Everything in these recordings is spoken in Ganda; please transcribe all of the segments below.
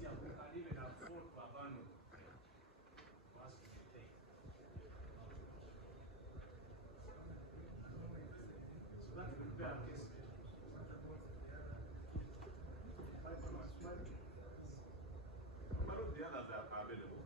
here, we can even afford to abandon for us to take. So that will be our case. One of the others are available.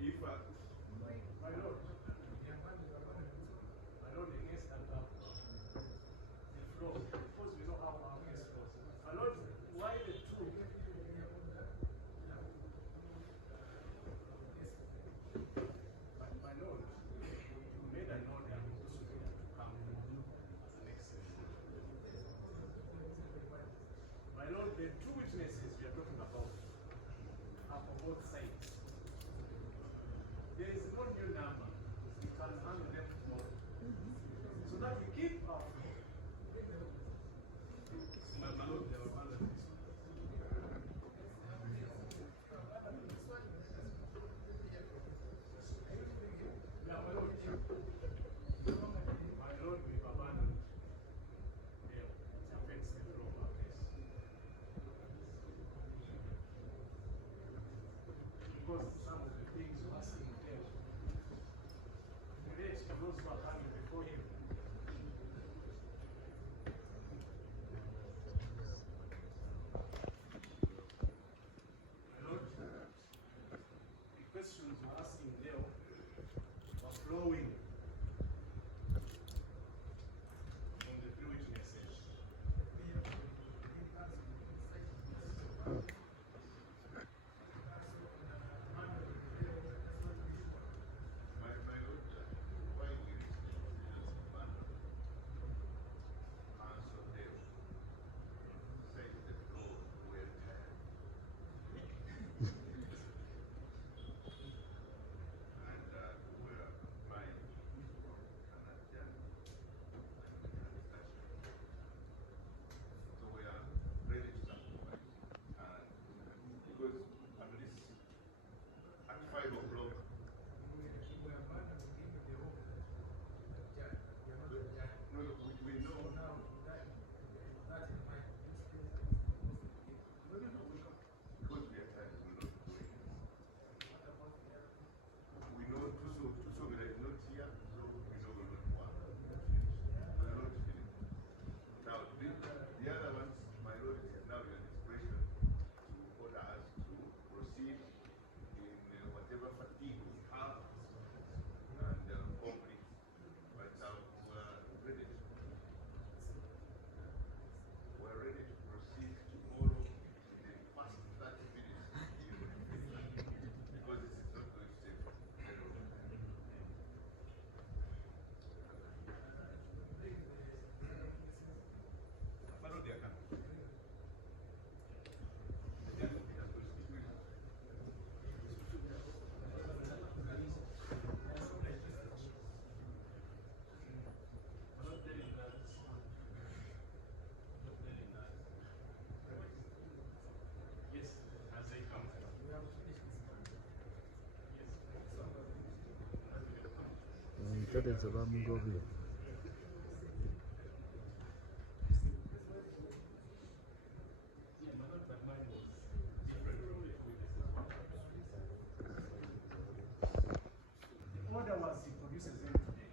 If my Lord, against that the flow, because we know how our case flows. My Lord, why the two? My Lord, you made a note that we should come as an excess. My Lord, the two witnesses we are talking about are for both sides. There is no new number. We can handle them tomorrow. So that we keep our flow. My Lord, they were under this. Yeah, my Lord. My Lord, we've abandoned there. It affects the flow of our case. Because some of the things you're asking there relate to those who are coming before him. My Lord, the questions you're asking there are flowing from the three witnesses. That is a Bamubuuza. The order was he produces them today.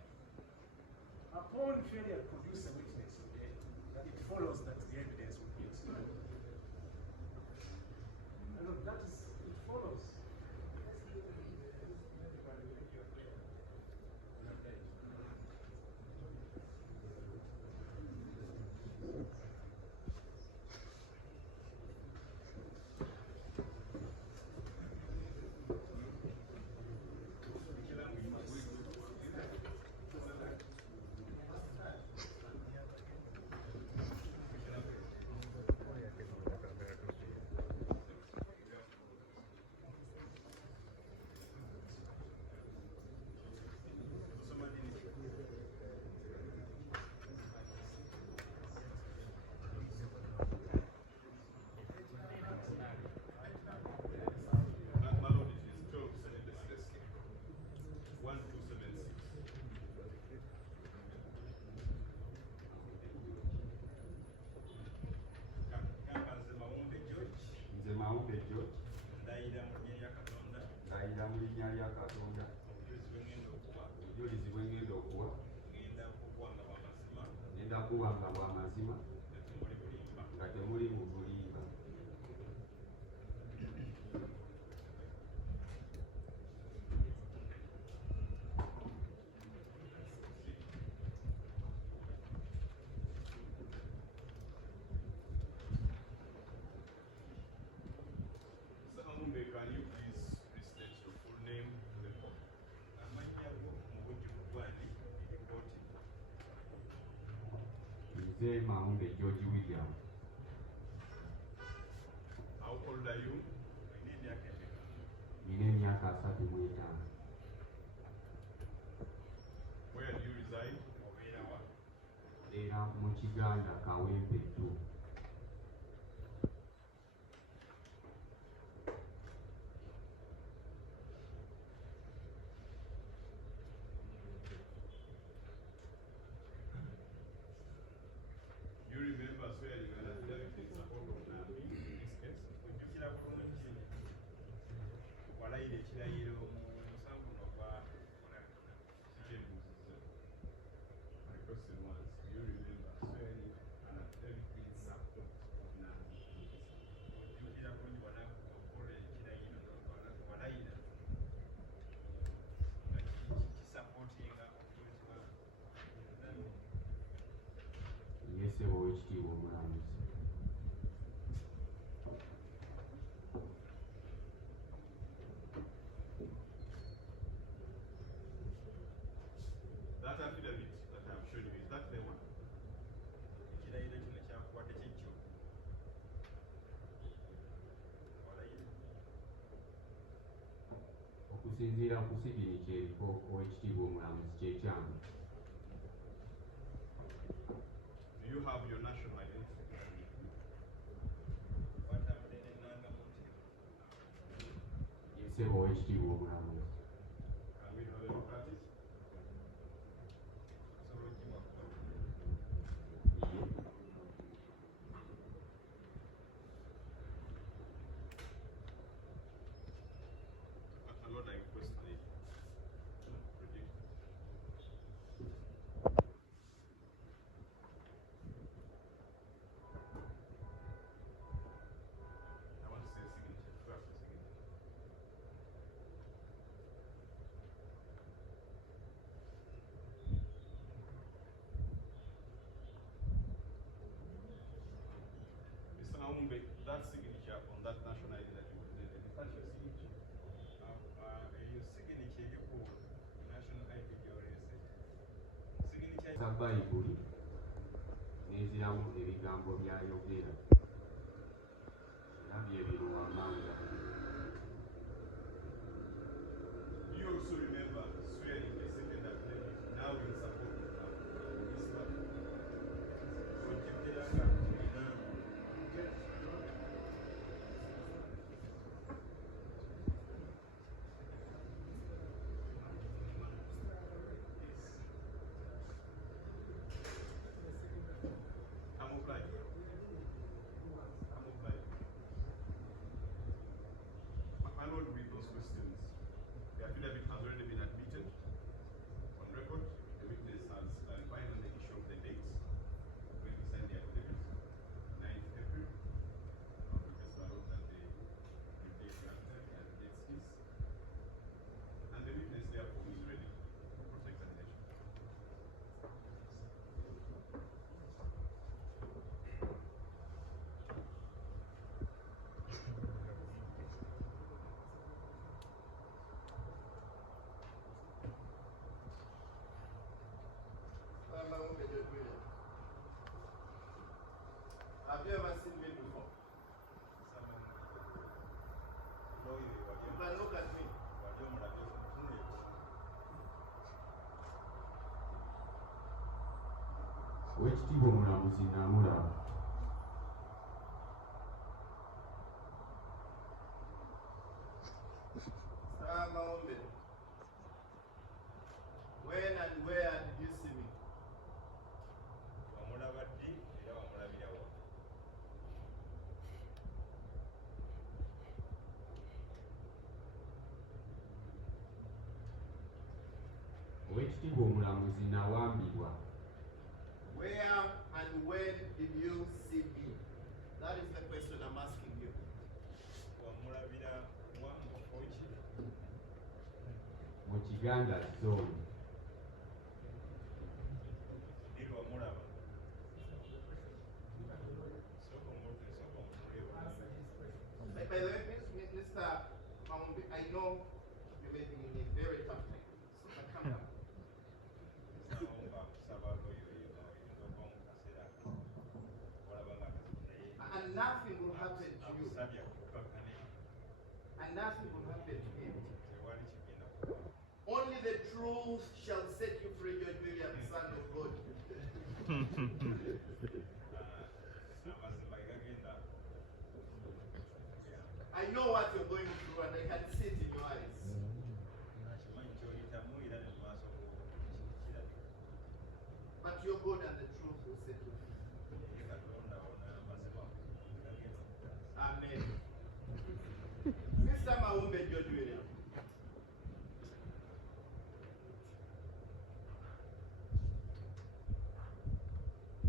Upon failure to produce a witness today, it follows that the evidence will be excluded. And that is, it follows. Bamubuuza George, ndayira mu linnya lya Katonda obujulizi bwe ngenda okuwa ngenda kuwanga bwa mazima nga temuli mu bulimba. Can you please restate your full name to the court? Nze Mahunde George William. How old are you? Nina emyaka 35. Where do you reside? Era mu Kiganda Kawempe 2. Do you remember swearing an affidavit in support of Nambi in this case? My question was, do you remember swearing an affidavit in support of Nambi? Ssebo w'ekitiibwa omulamuzi. That affidavit that I've shown you, is that the one? Okusinziira ku sigini kyeriko ow'ekitiibwa omulamuzi kyekyange. Do you have your national identity? Ssebo w'ekitiibwa omulamuzi. Can we have a look at it? Lord, I request the predict. I want to see a signature. Who has the signature? Mr. Naumbe, that signature on that national ID that you presented, is that your signature? Za Bayibuli n'eziramu ebigambo by'ayogera era bye bino wammanga. Do you also remember swearing a second affidavit now in support of Islam? Camouflage. Camouflage. My Lord, read those questions. The affidavit has already been admitted on record. The witness has clarified on the issue of the dates when he signed the affidavit. 9th April. Just wrote that the date after and the date is. And the witness therefore is ready for cross-examination. Have you ever seen me before? You can look at me. Ow'ekitiibwa omulamuzi namulaba. When and where did you see me? Oweekitiibwa Omulamuzi nawambibwa. Where and when did you see me? That is the question I'm asking you. Mu Kiganda zone. By the way, Mr. Maumbi, I know you may be in a very tough time, so come down. And nothing will happen to you. And nothing will happen to him. Only the truth shall set you free, George William, Son of God. I know what you're going through and I can see it in your eyes. But your God and the truth will set you free. Amen. Mr. Maumbe George William.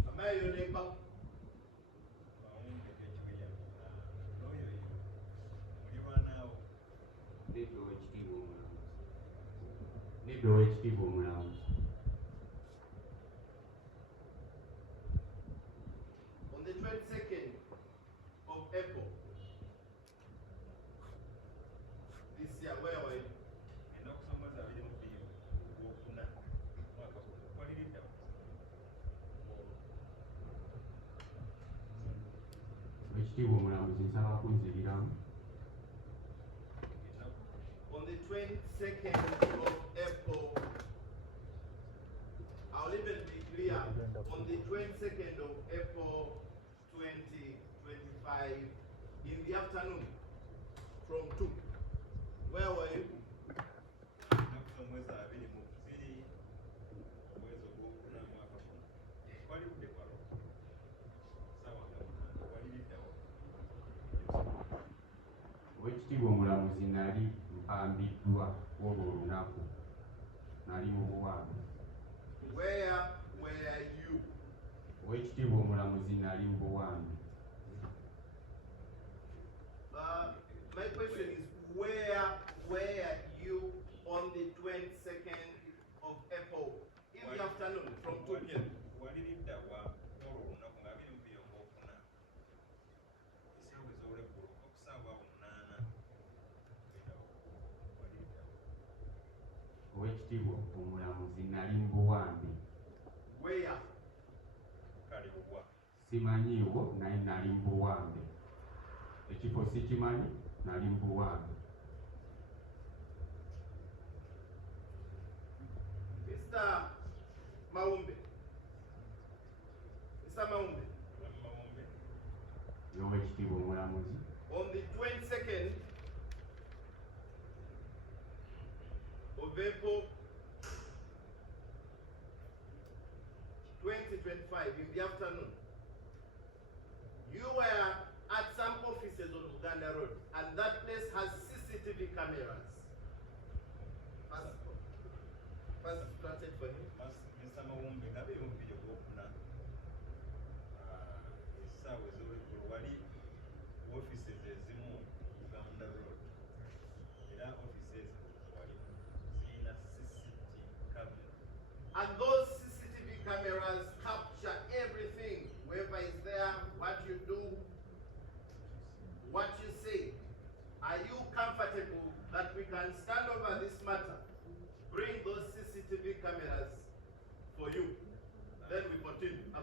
Am I your neighbor? Nedda Oweekitiibwa Omulamuzi. On the 22nd of April this year, where were you? Oweekitiibwa Omulamuzi nsaba kunziriramu. On the 22nd of April, I'll even be clear, on the 22nd of April 2025, in the afternoon, from 2, where were you? Oweekitiibwa Omulamuzi nali mpambiddwa olwo olunaku. Nali mu buwambe. Where were you? Oweekitiibwa Omulamuzi nali mu buwambe. My question is, where were you on the 22nd of April in the afternoon from 2 p.m.? Oweekitiibwa Omulamuzi nali mu buwambe. Where? Simanyiiwo naye nali mu buwambe. Ekifo sikimanyi, nali mu buwambe. Mr. Maumbe. Mr. Maumbe. Oweekitiibwa Omulamuzi. On the 22nd of April 2025 in the afternoon, you were at some offices on Uganda Road, and that place has CCTV cameras. First planted for him. And those CCTV cameras capture everything, whoever is there, what you do, what you say. Are you comfortable that we can stand over this matter, bring those CCTV cameras for you? Then we continue.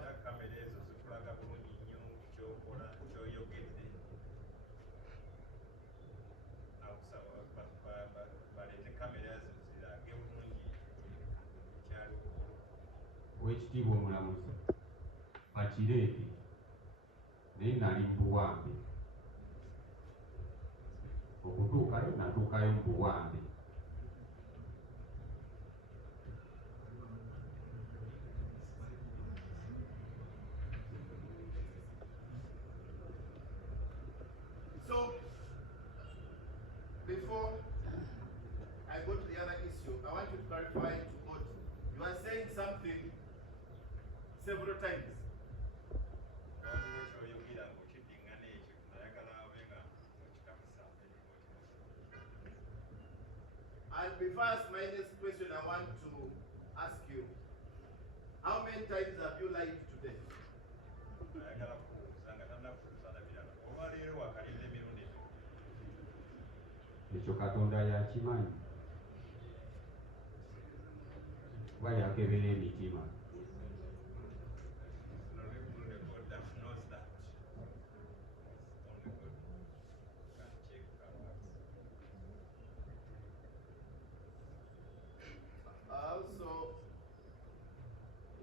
Oweekitiibwa Omulamuzi bakireete naye nali mu buwambe. Okutuukayo natuukayo mu buwambe. So, before I go to the other issue, I want you to clarify to God several times. And before I ask my next question, I want to ask you, how many times have you lied today? Ekyo Katonda yakimanyi. Kuba yakebera emitima. I also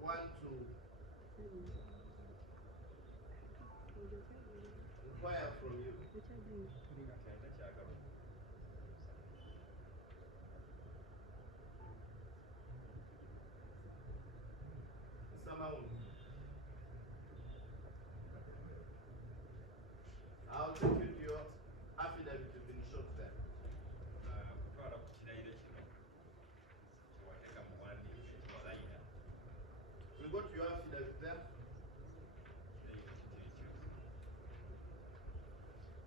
want to inquire from you. I'll take you to your affidavit to finish up there. We go to your affidavit there.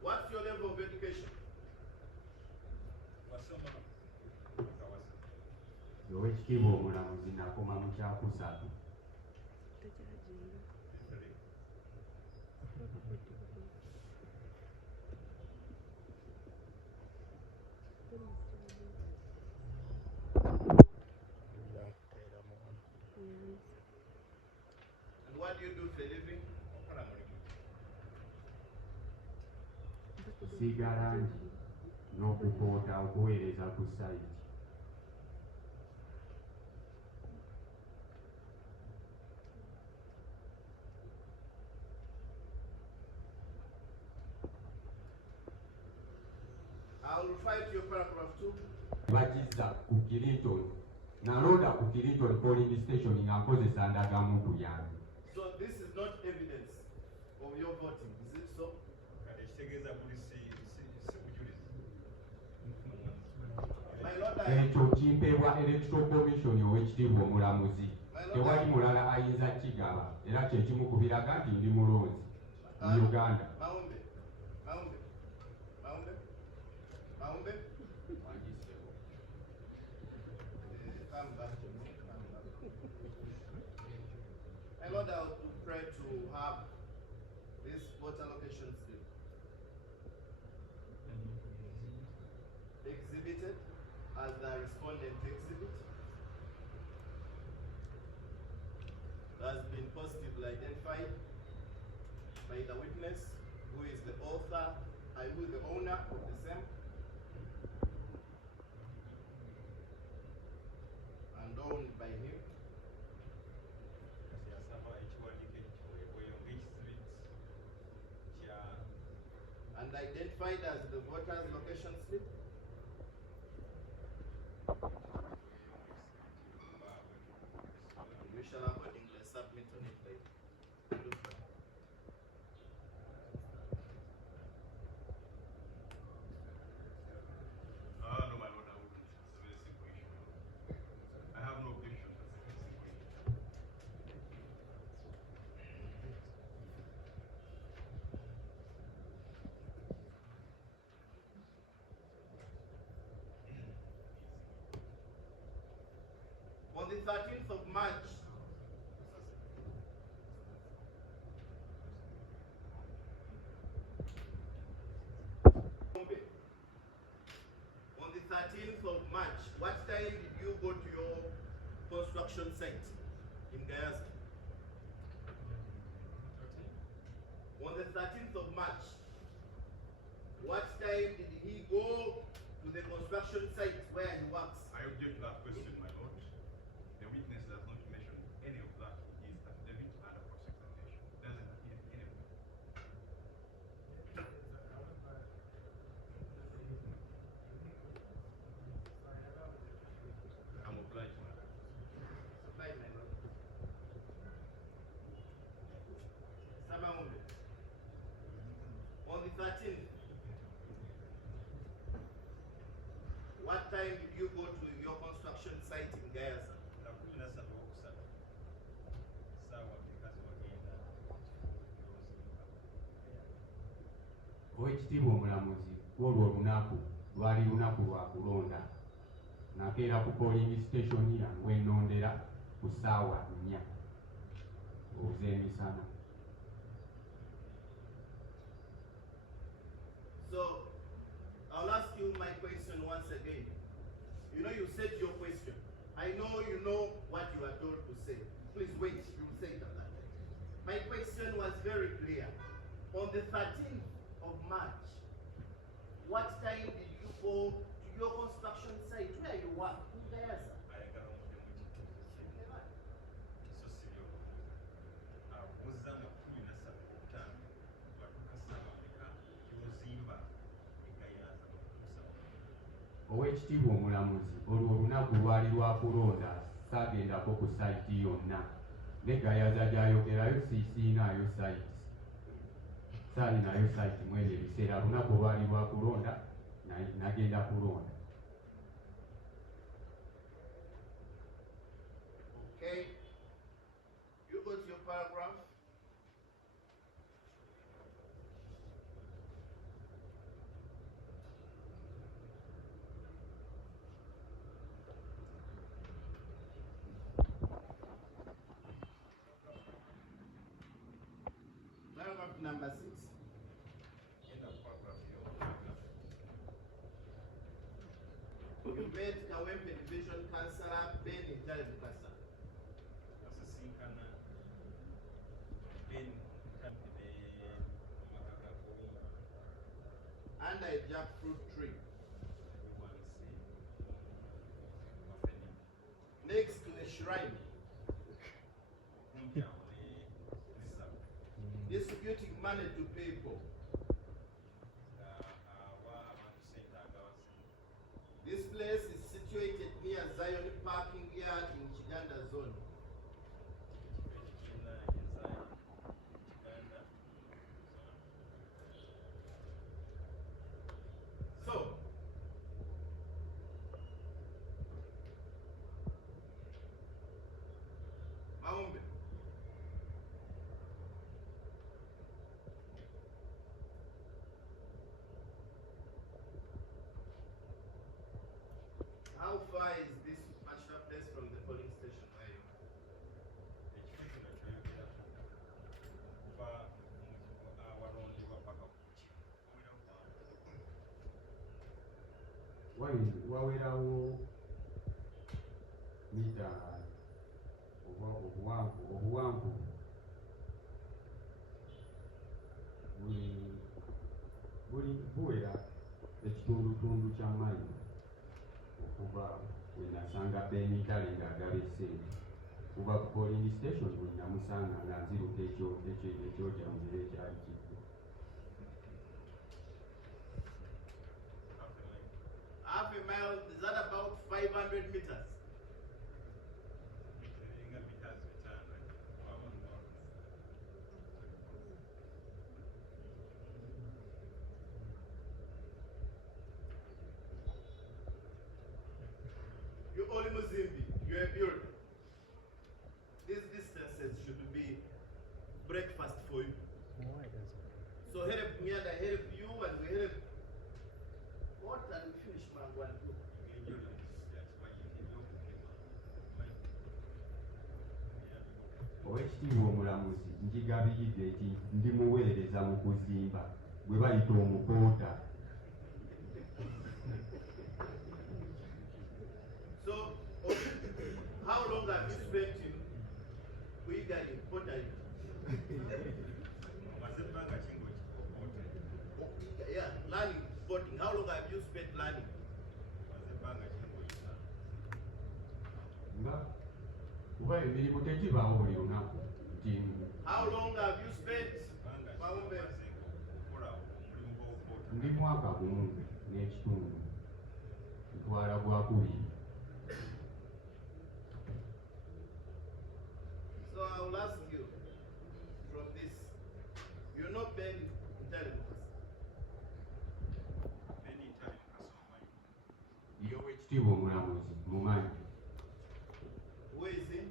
What's your level of education? Owekitiibwa omulamuzi nakoma mu kyakusatu. And what do you do for a living? Kusiiga langi n'okukoota okuweereza ku sayiti. I'll refer to your paragraph 2. Bakiza ku Kirinton. Nalonda ku Kirinton polling station nga nkozesa ndagamuntu yange. So this is not evidence of your voting, is it so? My Lord, Ekyo kimpeebwa Electoral Commission owekitiibwa omulamuzi. Tewali mulala ayinza kigaba era kye kimu ku biraga nti ndi mulonzi mu Uganda. Maumbe. Come back to me. My Lord, I would pray to have this voter location slip exhibited as the respondent exhibit. Has been positively identified by the witness, who is the author, who is the owner of the same, and owned by him. And identified as the voter's location slip. We shall accordingly submit on it later. No, my Lord, I wouldn't. It's a very simple issue. I have no objection. It's a very simple issue. On the 13th of March, what time did you go to your construction site in Gayaza? On the 13th of March, what time did he go to the construction site where he works? I object to that question, my Lord. The witness does not mention any of that in his affidavit under cross-examination. Doesn't appear anywhere. I'm obliged, madam. Supply my Lord. Samamumbe. On the 13th, what time did you go to your construction site in Gayaza? Sawa. Owekitiibwa omulamuzi olwo olunaku lwali lunaku lwa kulonda. Nakeera ku polling station yange wennondera ku ssaawa 4 ez'emisana. So, I'll ask you my question once again. You know, you said your question. I know you know what you are told to say. Please wait, you will say it at that time. My question was very clear. On the 13th of March, what time did you go to your construction site where you work? In Gayaza? Owekitiibwa omulamuzi olwo olunaku lwali lwa kulonda saagendako ku sayiti yonna. Ne Gayaza gy'ayogerayo siinaayo sayiti. Saalinayo sayiti mu ebyo ebiseera lunaku lwali lwa kulonda nagenda kulonda. Okay. You got your paragraph? Paragraph number 6. You met Kawempe Division Councillor Ben Ntalebukasa. Under a jackfruit tree. Next to a shrine. Distributing money to people. This place is situated near Zion parking yard in Chiganda zone. So, Maombe. How far is this particular place from the polling station where you are? Wawerawo mita obuwanvu buwera ekitundutundu kya mayiro okuva we nasanga Benitale ng'agaba essente kuva ku polling station we namusanga nga nziruka ekyojamubiro ekyali kidde. Half a mile, is that about 500 meters? You only Muzimbi, you're a builder. These distances should be breakfast for you. So help me and I help you and we help. What and we finish my one too. Owekitiibwa omulamuzi njigabiyidde eti ndimuweereza mu kuzimba gwe bayita omukoota. So, how long have you spent in Wigan pottery? Yeah, learning potting. How long have you spent learning? Nga kuba emirimu tegibaawo buli lunaku nti How long have you spent? ndi mwaka gumu n'ekitundu ntwala gwakubiri. So I will ask you from this. You know Ben Ntalebukasa? Ye Owekitiibwa omulamuzi mumanyi. Who is he?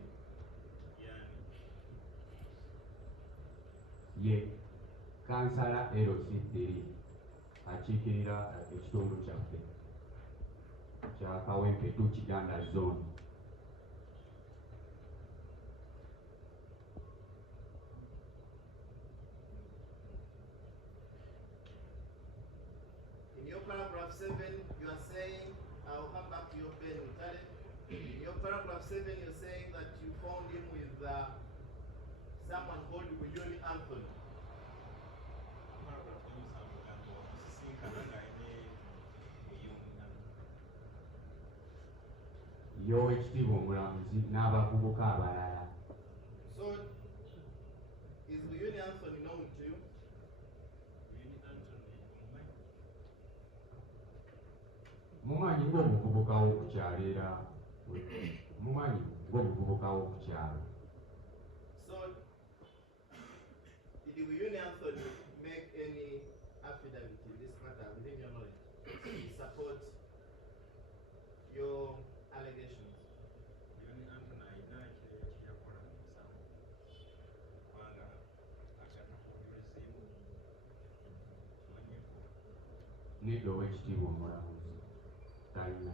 Ye kansala LC3 akiikirira ekitundu kyaffe kya Kawempetu Kiganda zone. In your paragraph 7, you are saying, I'll come back to your pen, Mutale. In your paragraph 7, you're saying that you found him with someone called William Anthony. Yo ekitiibwa omulamuzi n'abavubuka abalala. So, is William Anthony known to you? Mumanyi ng'omuvubuka w'okukyalo era mumanyi ng'omuvubuka w'okukyalo. So, did William Anthony make any affidavit in this matter within your knowledge to support your allegations? Nedda ow'ekitiibwa omulamuzi talina.